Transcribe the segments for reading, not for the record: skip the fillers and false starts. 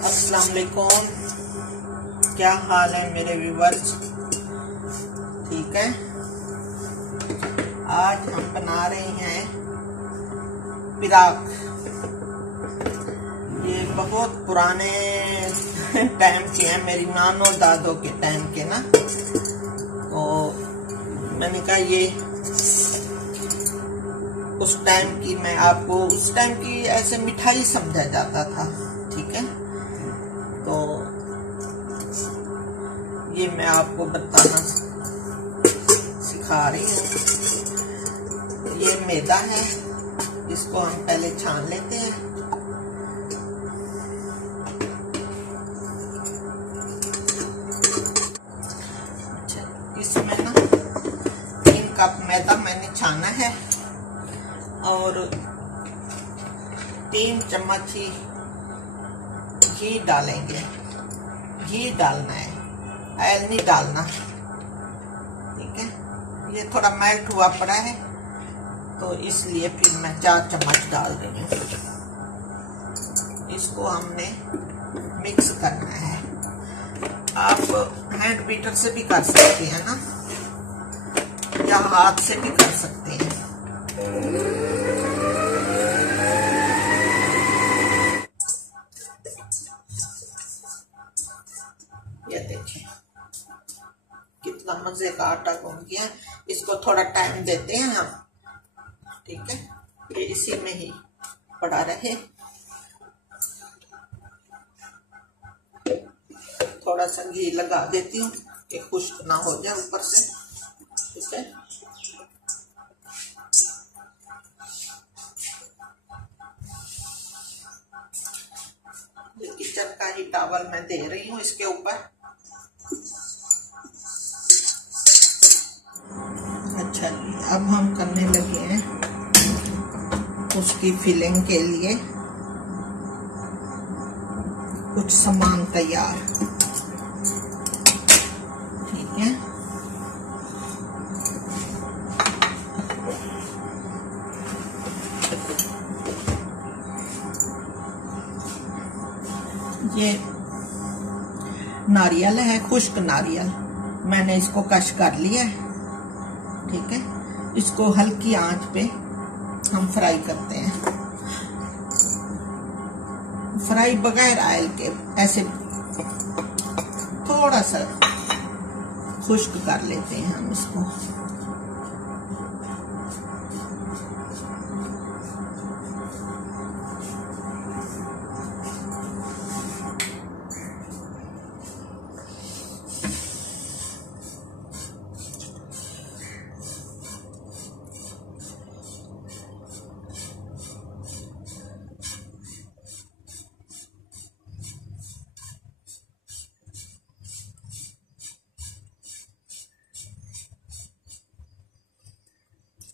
अस्सलाम वालेकुम, क्या हाल है मेरे व्यूवर्स। ठीक है, आज हम बना रहे हैं पिराक। ये बहुत पुराने टाइम के हैं, मेरी नानो दादों के टाइम के ना। तो मैंने कहा ये उस टाइम की, मैं आपको उस टाइम की ऐसे मिठाई समझा जाता था। ठीक है, तो ये मैं आपको बताना सिखा रही हूँ। ये मैदा है, इसको हम पहले छान लेते हैं। अच्छा, इसमें ना 3 कप मैदा मैंने छाना है और 3 चम्मच ही घी डालेंगे। घी डालना है, ऑयल नहीं डालना। ठीक है, ये थोड़ा मेल्ट हुआ पड़ा है तो इसलिए फिर मैं 4 चम्मच डाल रही हूँ। इसको हमने मिक्स करना है। आप हैंड बीटर से भी कर सकते हैं ना, या हाथ से भी कर सकते हैं। ये देखिए कितना मजे का आटा गूंद गया। इसको थोड़ा टाइम देते हैं हम। ठीक है, ये इसी में ही पड़ा रहे। थोड़ा सा घी लगा देती हूँ कि खुश्क ना हो जाए ऊपर से। ठीक है, ये किचन का ही टॉवल मैं दे रही हूँ इसके ऊपर। अच्छा, अब हम करने लगे हैं उसकी फिलिंग के लिए कुछ सामान तैयार। ठीक है, ये नारियल है, खुश्क नारियल। मैंने इसको कश कर लिया है। ठीक है, इसको हल्की आंच पे हम फ्राई करते हैं। फ्राई बगैर ऑयल के, ऐसे थोड़ा सा खुश्क कर लेते हैं हम इसको।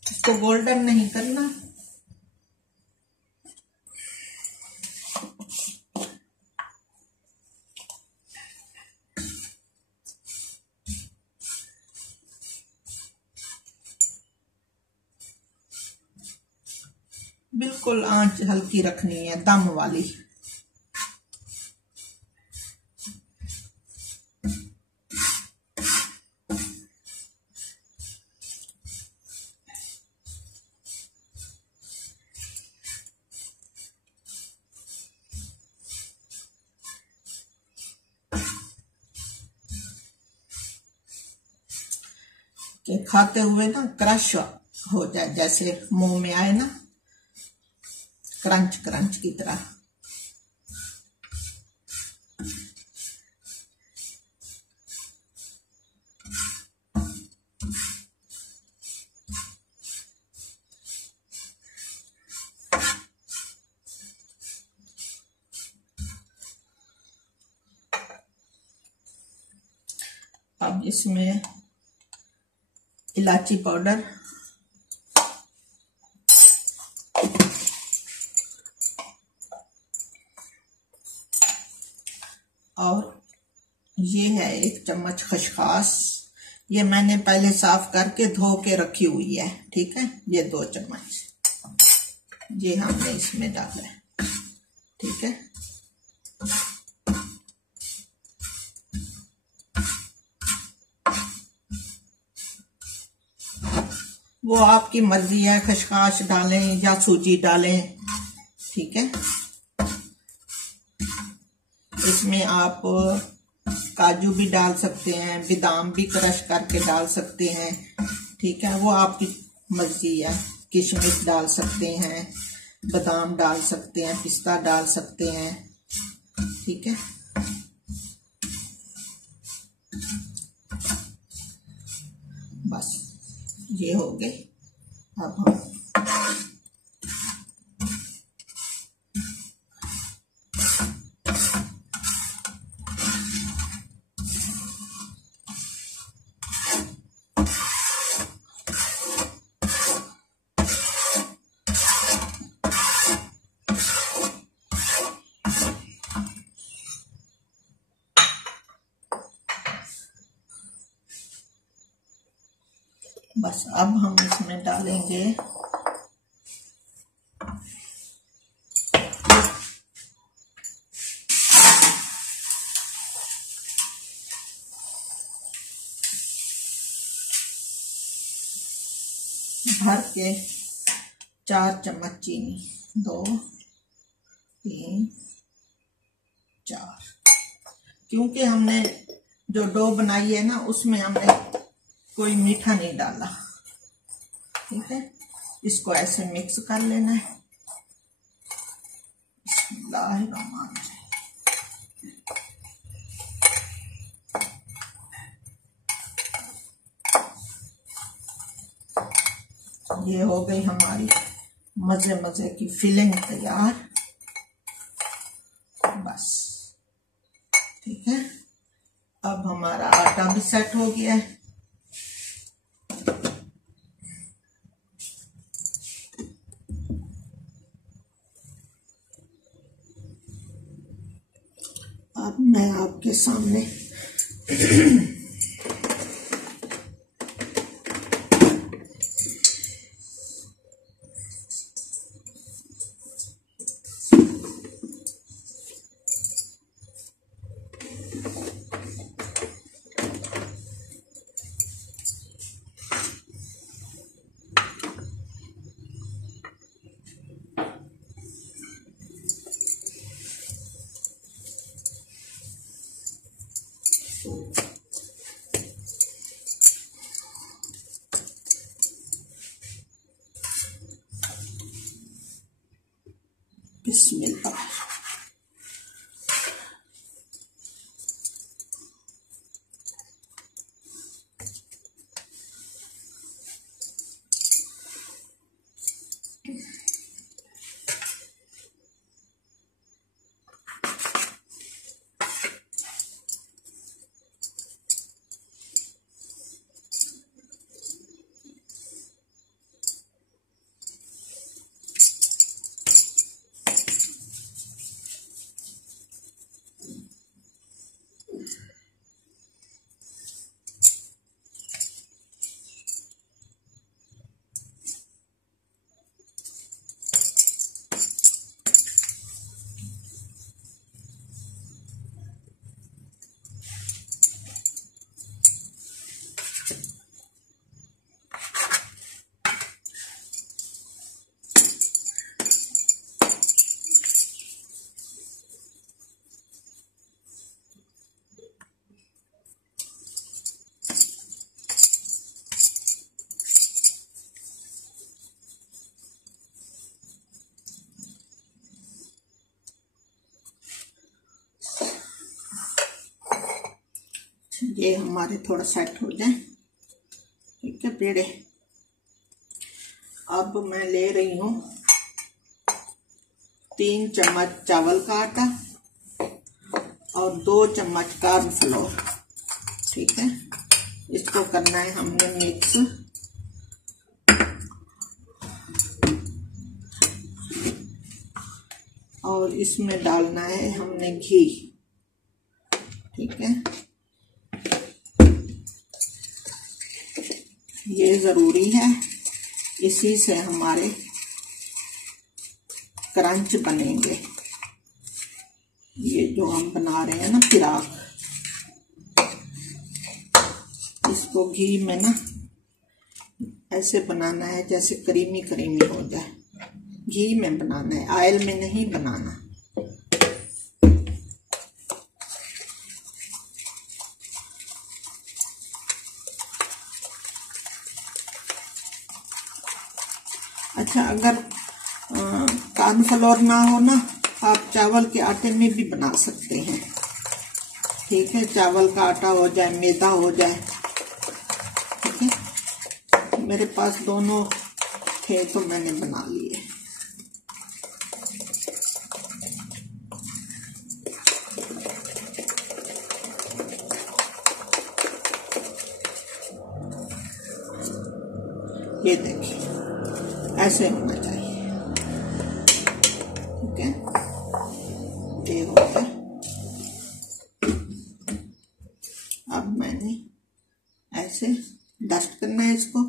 इसको गोल्डन नहीं करना। बिल्कुल आंच हल्की रखनी है, दम वाली। कि खाते हुए ना क्रश हो जाए, जैसे मुंह में आए ना, क्रंच क्रंच की तरह। अब इसमें इलायची पाउडर, और ये है 1 चम्मच खसखस। ये मैंने पहले साफ करके धो के रखी हुई है। ठीक है, ये 2 चम्मच ये हमने इसमें डाला है। ठीक है, वो आपकी मर्जी है, खसखस डालें या सूजी डालें, ठीक है। इसमें आप काजू भी डाल सकते हैं, बादाम भी क्रश करके डाल सकते हैं, ठीक है, वो आपकी मर्जी है। किशमिश डाल सकते हैं, बादाम डाल सकते हैं, पिस्ता डाल सकते हैं, ठीक है। बस ये हो गए। अब हम इसमें डालेंगे भर के 4 चम्मच चीनी, 2 3 4, क्योंकि हमने जो डो बनाई है ना उसमें हमने कोई मीठा नहीं डाला, ठीक है। इसको ऐसे मिक्स कर लेना है। ये हो गई हमारी मजे मजे की फिलिंग तैयार। बस ठीक है। अब हमारा आटा भी सेट हो गया है। अब मैं आपके सामने बिस्मिल्लाह। ये हमारे थोड़ा सेट हो जाए, ठीक है पेड़े। अब मैं ले रही हूँ 3 चम्मच चावल का आटा और 2 चम्मच कॉर्नफ्लोर, ठीक है। इसको करना है हमने मिक्स। और इसमें डालना है हमने घी, ठीक है। ये जरूरी है, इसी से हमारे क्रंच बनेंगे। ये जो हम बना रहे हैं ना फिराक, इसको घी में ना ऐसे बनाना है जैसे क्रीमी क्रीमी हो जाए। घी में बनाना है, ऑयल में नहीं बनाना। अच्छा, अगर कॉर्नफ्लोर ना हो ना, आप चावल के आटे में भी बना सकते हैं। ठीक है, चावल का आटा हो जाए, मैदा हो जाए। ठीक है, मेरे पास दोनों थे तो मैंने बना लिए। ये देखिए, ऐसे होना चाहिए। ठीक है, ये हो गया। अब मैंने ऐसे डस्ट करना है इसको।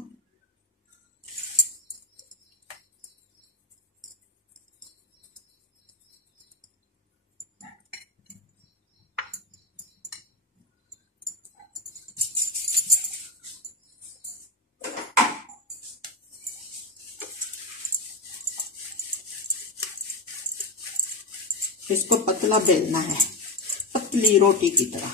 इसको पतला बेलना है, पतली रोटी की तरह।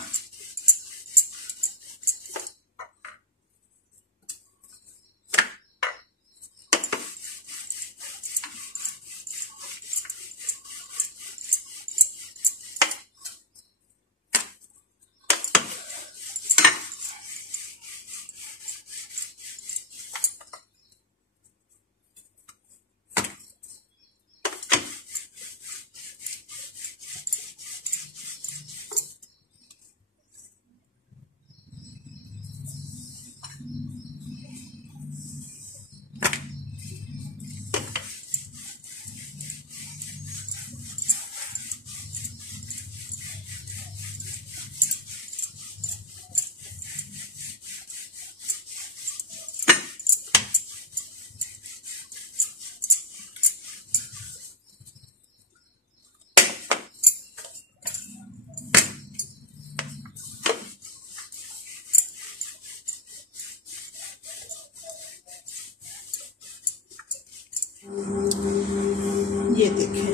ये देखें,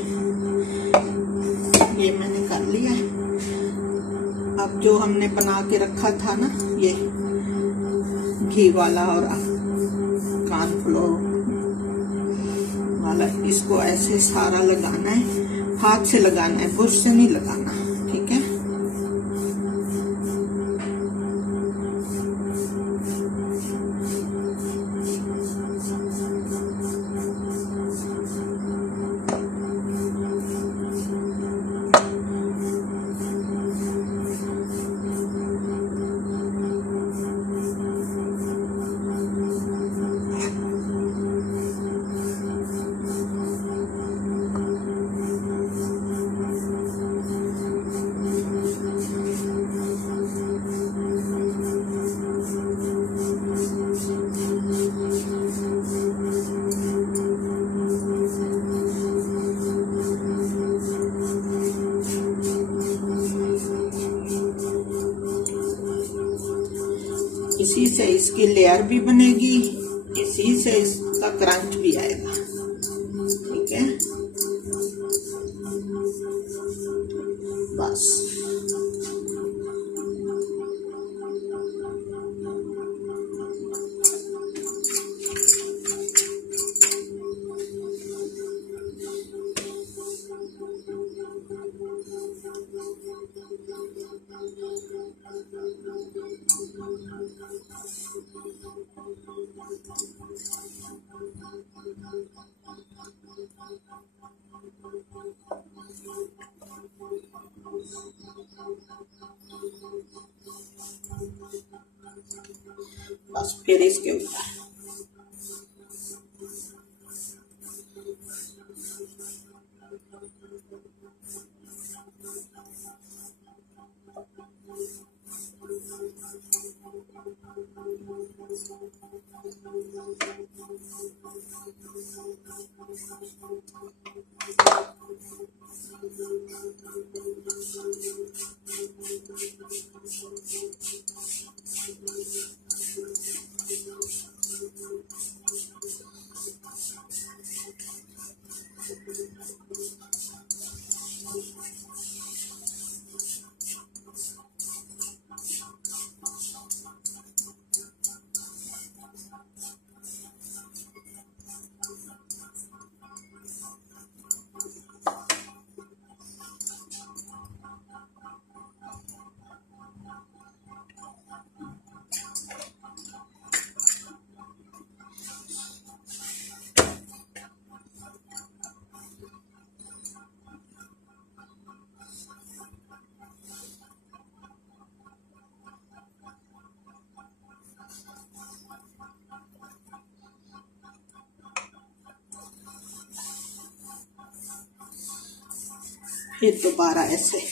ये मैंने कर लिया है। अब जो हमने बना के रखा था ना, ये घी वाला और कॉर्नफ्लोर वाला, इसको ऐसे सारा लगाना है। हाथ से लगाना है, ब्रश से नहीं लगाना। ठीक है, इसी से इसकी लेयर भी बनेगी, इसी से इसका क्रंच भी आएगा। ठीक है, बस। बस फिर इसके ऊपर फिर दोबारा ऐसे।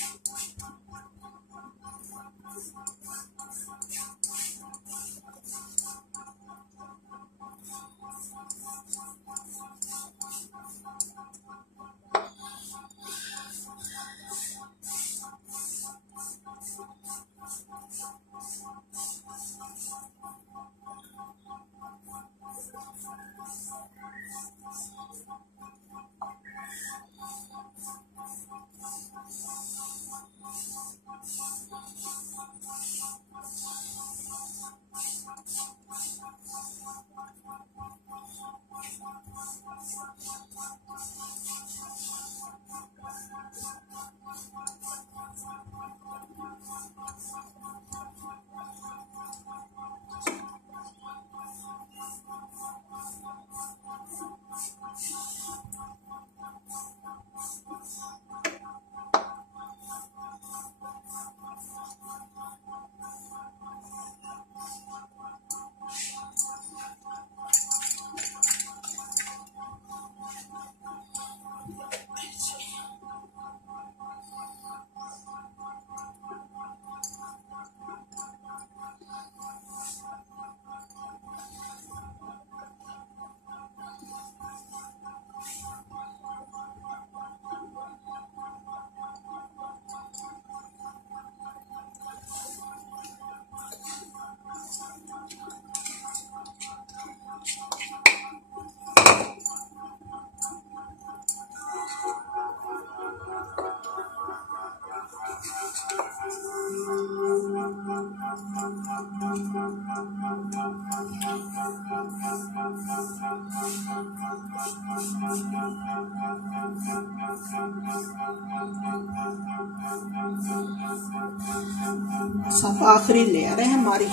सब आखिरी लेयर है हमारी।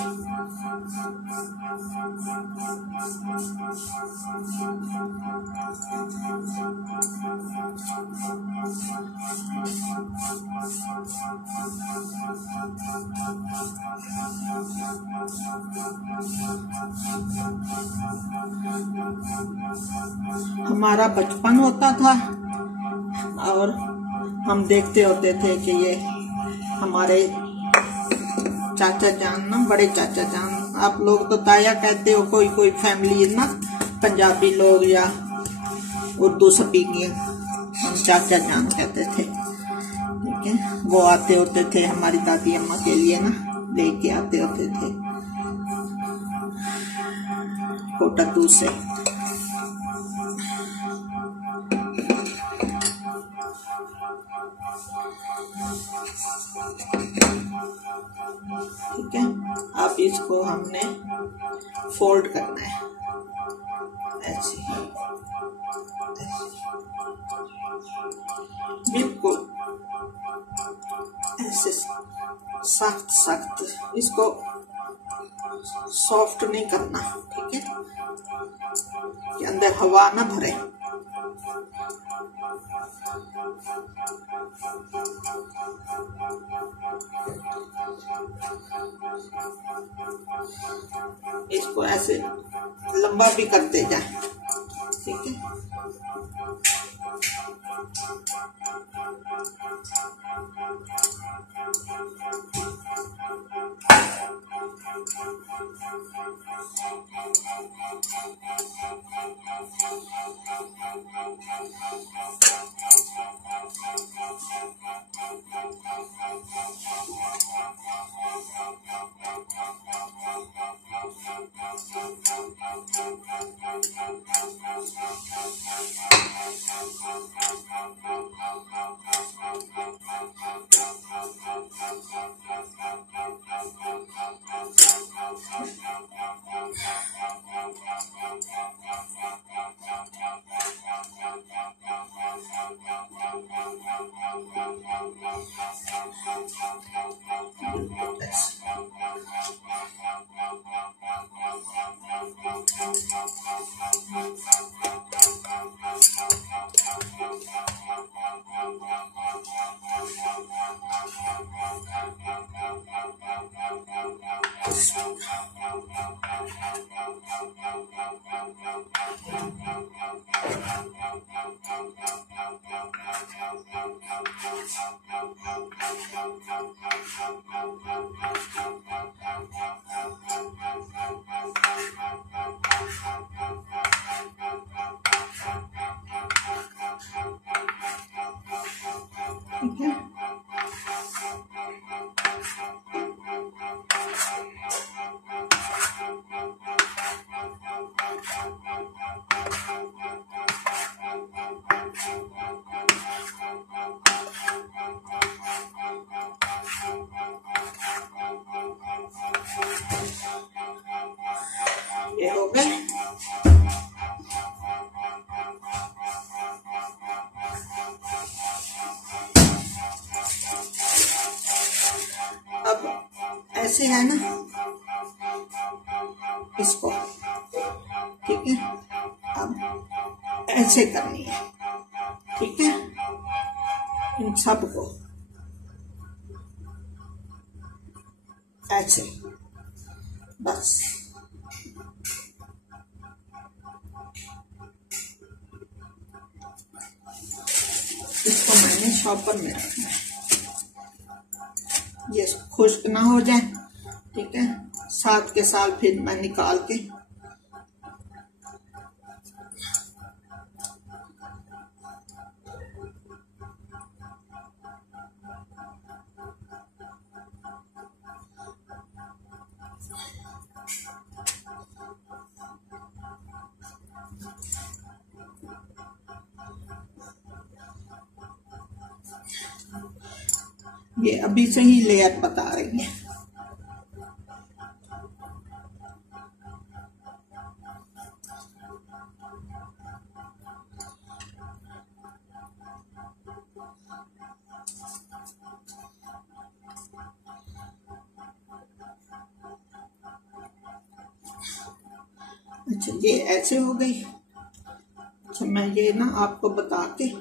हमारा बचपन होता था और हम देखते होते थे कि ये हमारे चाचा जान ना, बड़े चाचा जान, आप लोग तो ताया कहते हो, कोई कोई फैमिली ना पंजाबी लोग या उर्दू स्पीकिंग, हम चाचा जान कहते थे। ठीक है, वो आते होते थे हमारी दादी अम्मा के लिए ना, लेके आते होते थे कोटातू से। ठीक है, अब इसको हमने फोल्ड करना है ऐसे, बिल्कुल ऐसे सख्त सख्त, इसको सॉफ्ट नहीं करना। ठीक है, कि अंदर हवा ना भरे। इसको ऐसे लंबा भी करते जाए। ठीक है, ठीक है। ये हो गए। अब ऐसे है ना, इसको ठीक है, अब ऐसे करनी है। ठीक है, इन सबको ऐसे बस। इसको मैंने शॉपर में रखना है, ये खुश्क ना हो जाए। ठीक है, साथ के साथ फिर मैं निकाल के ये अभी से ही लेयर बता रही है। अच्छा, ये ऐसे हो गई। अच्छा, मैं ये ना आपको बता के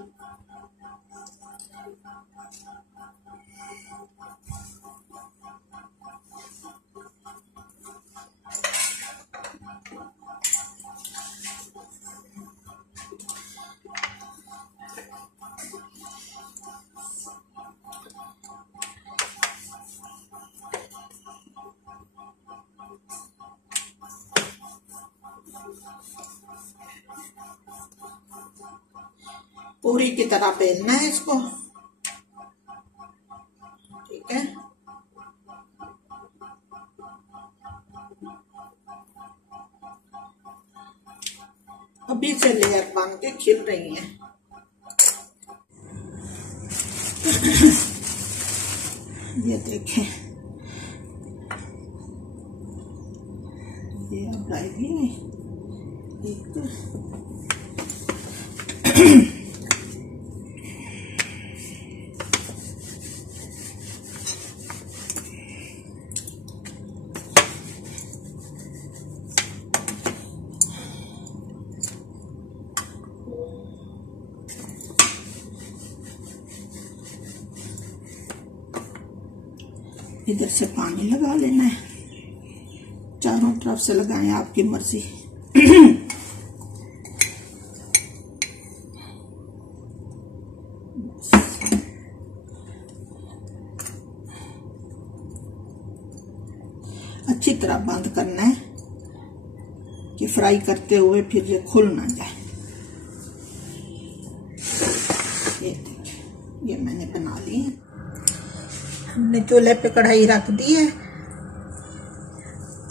पूरी की तरह बेलना है इसको। ठीक है, अभी से लेयर बन के खिल रही है। ये देखें, ये अब आएगी एक इधर से पानी लगा लेना है, चारों तरफ से लगाएं, आपकी मर्जी। अच्छी तरह बंद करना है कि फ्राई करते हुए फिर ये खुल ना जाए। ये देखिए, ये मैंने बना ली है। हमने चूल्हे पे कढ़ाई रख दी है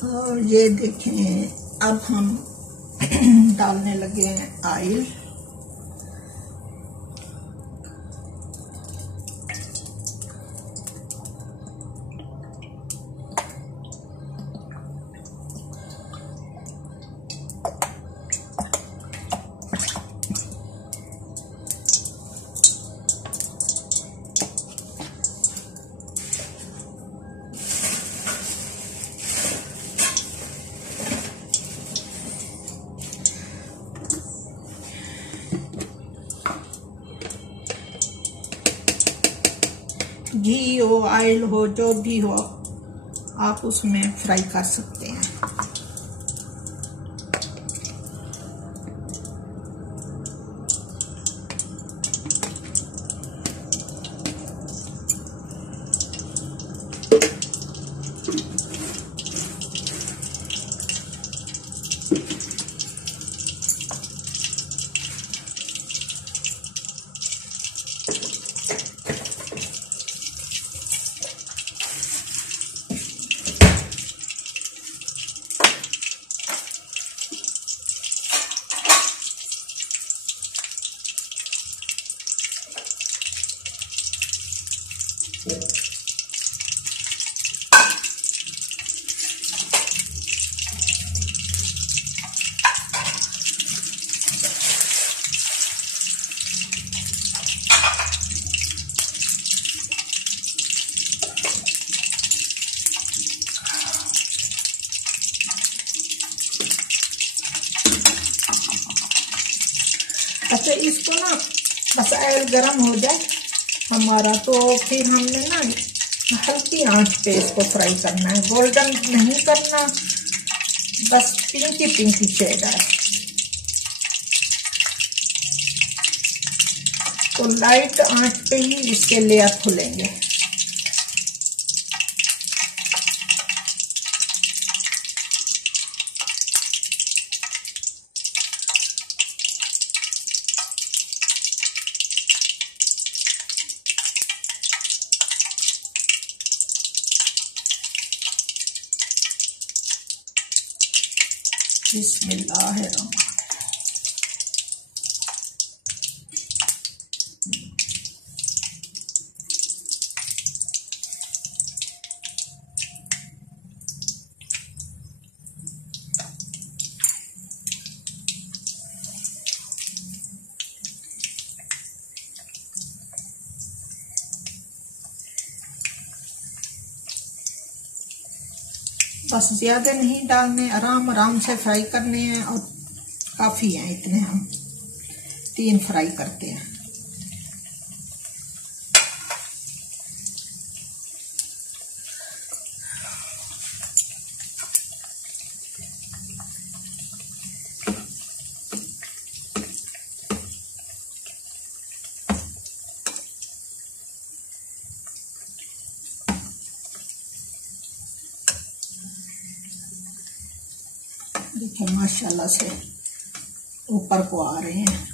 और ये देखें, अब हम डालने लगे हैं ऑयल। घी हो, ऑयल हो, जो भी हो, आप उसमें फ्राई कर सकते हैं। अच्छा, इसको ना बस ऑयल गरम हो जाए हमारा, तो फिर हमने ना हल्की आंच पे इसको फ्राई करना है। गोल्डन नहीं करना, बस पिंकी पिंकी शेड है। तो लाइट आंच पे ही इसके लेयर खुलेंगे। बिस्मिल्लाहिर्रहमानिर्रहीम। बस ज्यादा नहीं डालने, आराम आराम से फ्राई करने हैं, और काफी हैं इतने। हम 3 फ्राई करते हैं। देखिए माशाल्लाह से ऊपर को आ रहे हैं।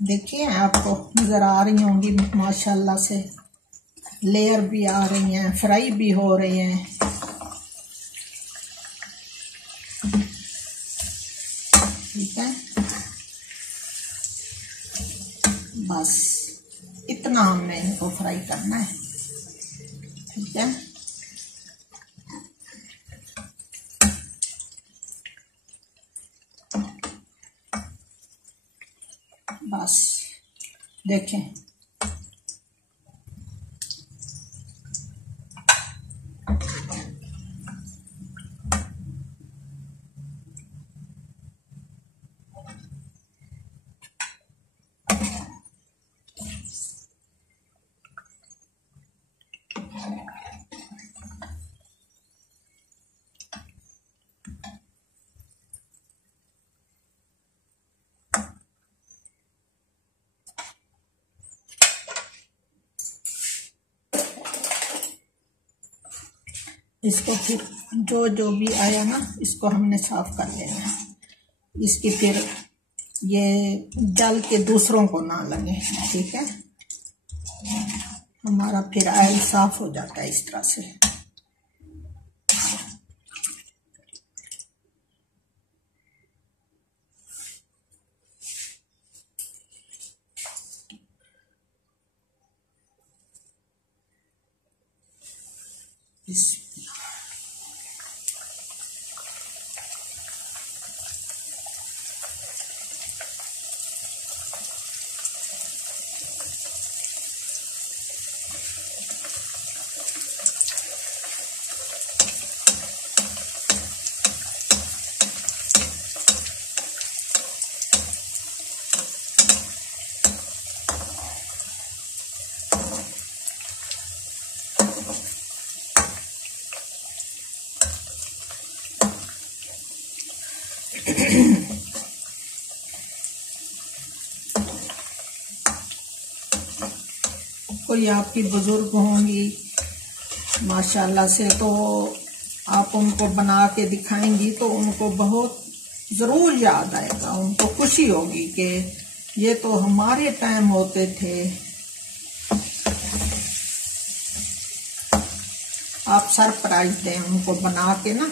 देखिए आपको नजर आ रही होंगी माशाल्लाह से, लेयर भी आ रही हैं, फ्राई भी हो रहे हैं। ठीक है, बस इतना हमने इनको फ्राई करना है। ठीक है, बस देखें इसको फिर जो भी आया ना, इसको हमने साफ कर लेना है। इसकी फिर ये जल के दूसरों को ना लगे। ठीक है, हमारा फिर ऑयल साफ हो जाता है इस तरह से। कोई आपकी बुजुर्ग होंगी माशाल्लाह से, तो आप उनको बना के दिखाएंगी तो उनको बहुत जरूर याद आएगा, उनको खुशी होगी कि ये तो हमारे टाइम होते थे। आप सरप्राइज दें उनको बना के ना।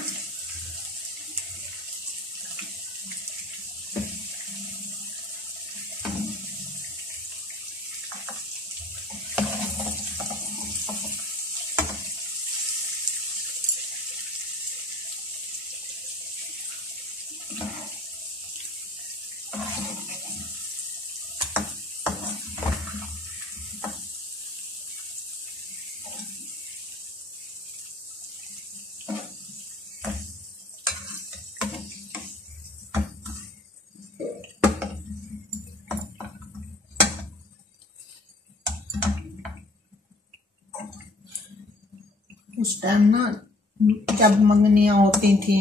उस टाइम ना जब मंगनियां होती थी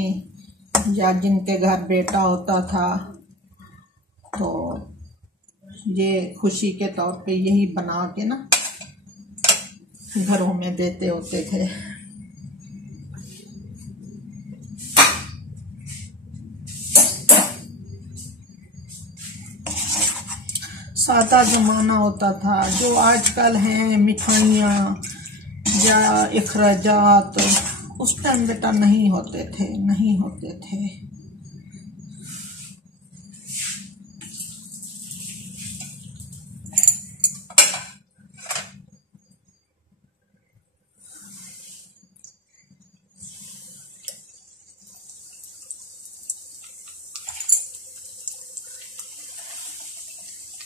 या जिनके घर बेटा होता था तो ये खुशी के तौर पे यही बना के ना घरों में देते होते थे। सादा जमाना होता था। जो आजकल हैं मिठाइयाँ या इखराजात, उस टाइम बेटा नहीं होते थे, नहीं होते थे।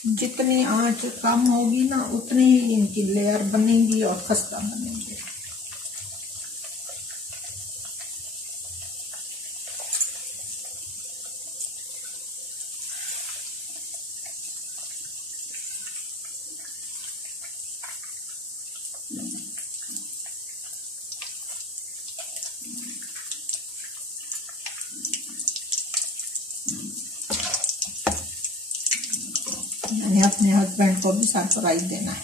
जितनी आंच कम होगी ना उतनी ही इनकी लेयर बनेगी और खस्ता बनेगी। मैंने अपने हस्बैंड को भी सरप्राइज देना है।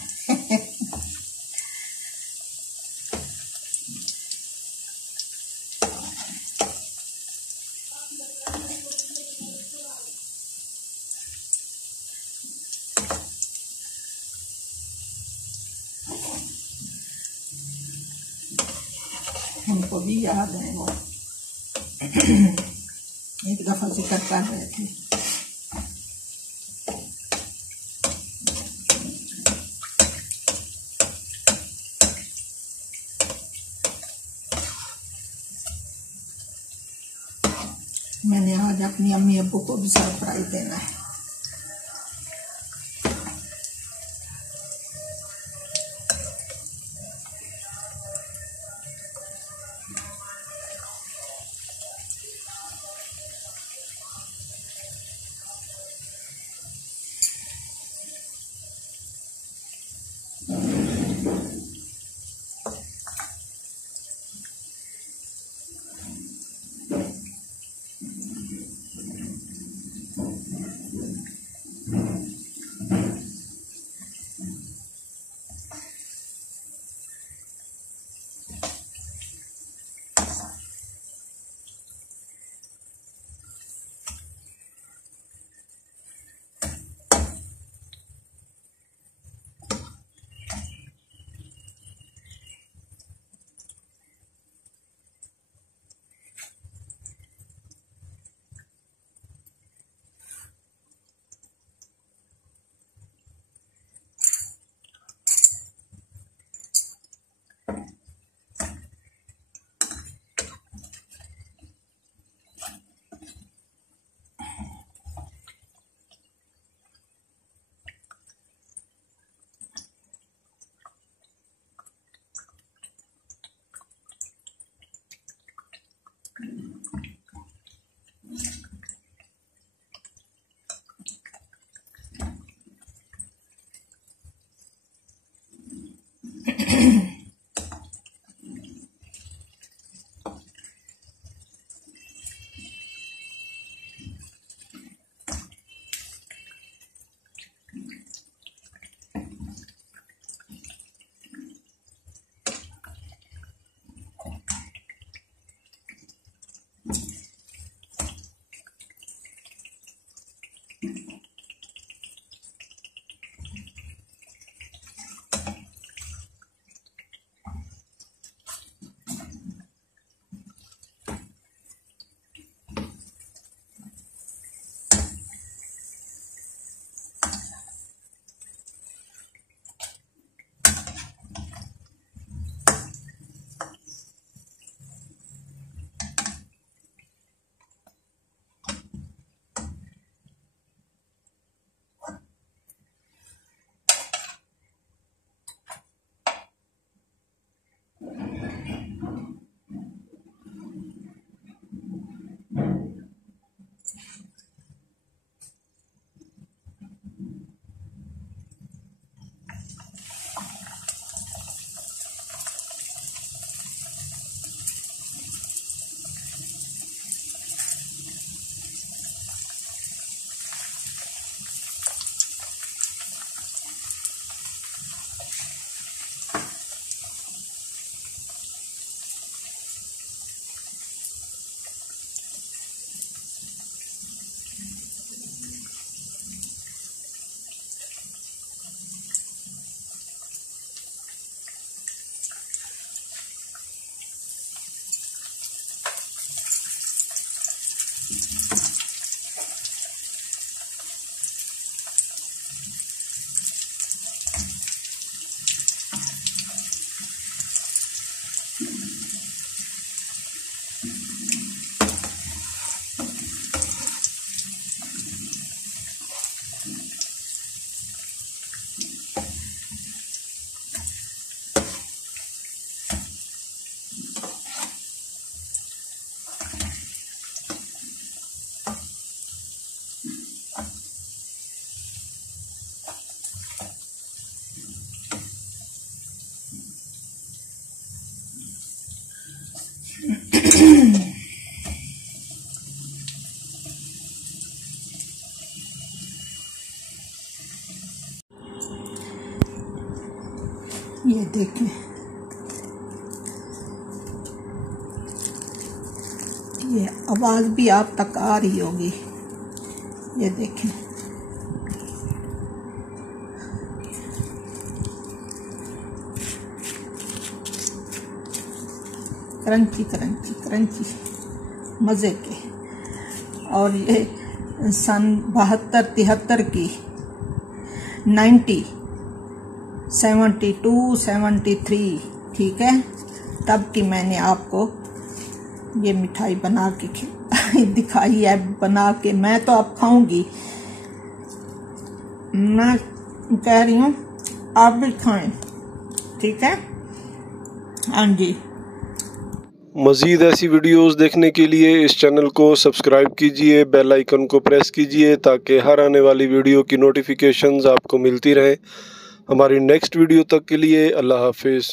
उनको भी याद है, वो एक दफा जिक्र कर रहे थे। मैंने आज अपनी अम्मी अब्बू को भी सरप्राइज देना है। देखें, ये आवाज़ भी आप तक आ रही होगी। ये देखें, क्रंची क्रंची क्रंची मज़े के। और ये सन 72-73 की 90, 72, 73, ठीक है, तब की मैंने आपको ये मिठाई बना के दिखाई है, बना के। मैं तो अब खाऊंगी, मैं कह रही हूँ आप भी खाएं, ठीक है। हाँ जी। मज़ीद ऐसी वीडियोस देखने के लिए इस चैनल को सब्सक्राइब कीजिए, बेल आइकन को प्रेस कीजिए ताकि हर आने वाली वीडियो की नोटिफिकेशंस आपको मिलती रहे। हमारी नेक्स्ट वीडियो तक के लिए अल्लाह हाफिज़।